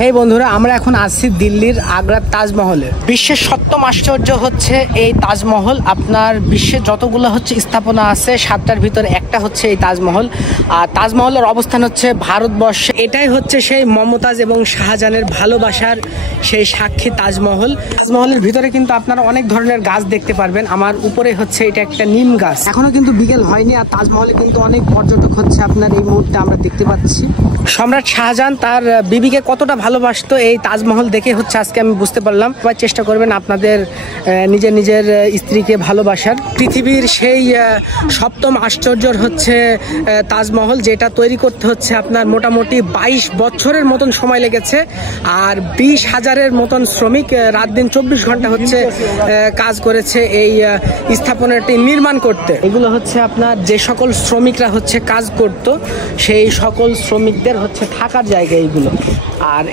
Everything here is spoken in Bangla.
হেই বন্ধুরা, আমরা এখন আছি দিল্লির আগ্রার তাজমহলে। বিশ্বের সপ্তম আশ্চর্য হচ্ছে এই তাজমহল। আপনার বিশ্বের যতগুলো হচ্ছে স্থাপনা আছে, 7টার ভিতরে একটা হচ্ছে এই তাজমহল। আর তাজমহলের অবস্থান হচ্ছে ভারতবর্ষে। এটাই হচ্ছে সেই মমতাজ এবং শাহজাহানের ভালোবাসার সেই সাক্ষী তাজমহল। তাজমহলের ভিতরে কিন্তু আপনারা অনেক ধরনের গাছ দেখতে পারবেন। আমার উপরে হচ্ছে এটা একটা নিম গাছ। এখনো কিন্তু বিকেল হয়নি, আর তাজমহলে কিন্তু অনেক পর্যটক হচ্ছে আপনার এই মুহূর্তে আমরা দেখতে পাচ্ছি। সম্রাট শাহজাহান তার বিবিকে কতটা ভালোবাসতো এই তাজমহল দেখে হচ্ছে আজকে আমি বুঝতে পারলাম। চেষ্টা করবেন আপনাদের নিজের নিজের স্ত্রীকে ভালোবাসার। পৃথিবীর সেই সপ্তম আশ্চর্যর হচ্ছে তাজমহল, যেটা তৈরি করতে হচ্ছে আপনার মোটামুটি 22 বছরের মতন সময় লেগেছে। আর 20,000-এর মতন শ্রমিক রাত দিন 24 ঘন্টা হচ্ছে কাজ করেছে এই স্থাপনাটি নির্মাণ করতে। এগুলো হচ্ছে আপনার যে সকল শ্রমিকরা হচ্ছে কাজ করত, সেই সকল শ্রমিকদের হচ্ছে থাকার জায়গা এইগুলো। আর